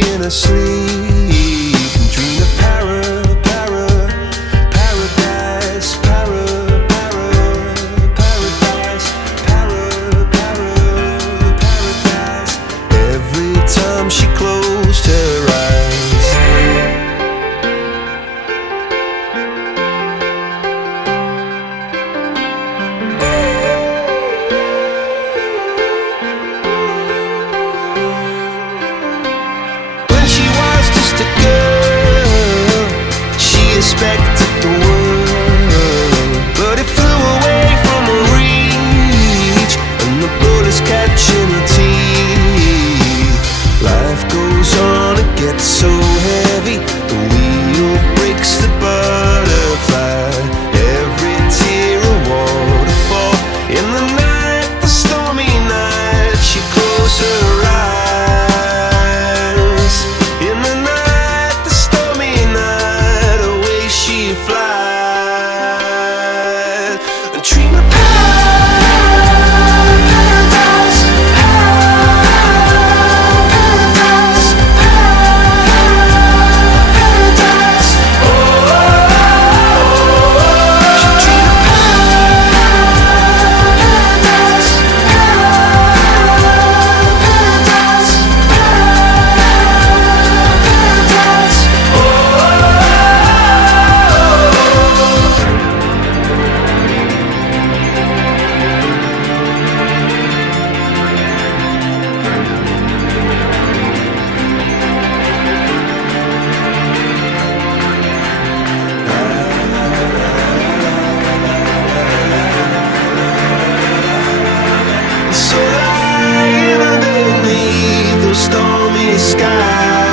in her sleep and dream of paradise, paradise. Every time she closed her eyes. Expected the world, but it flew away from her reach, and the bullets catching her teeth. Life goes on, it gets so heavy, the wheel breaks the butterfly. Every tear a waterfall. In the night, the stormy night, she closed her eyes. In the night, the stormy night, she flies and dream of paradise, paradise, paradise. Oh, she dream of paradise, paradise, paradise. Oh. So lying underneath those stormy skies.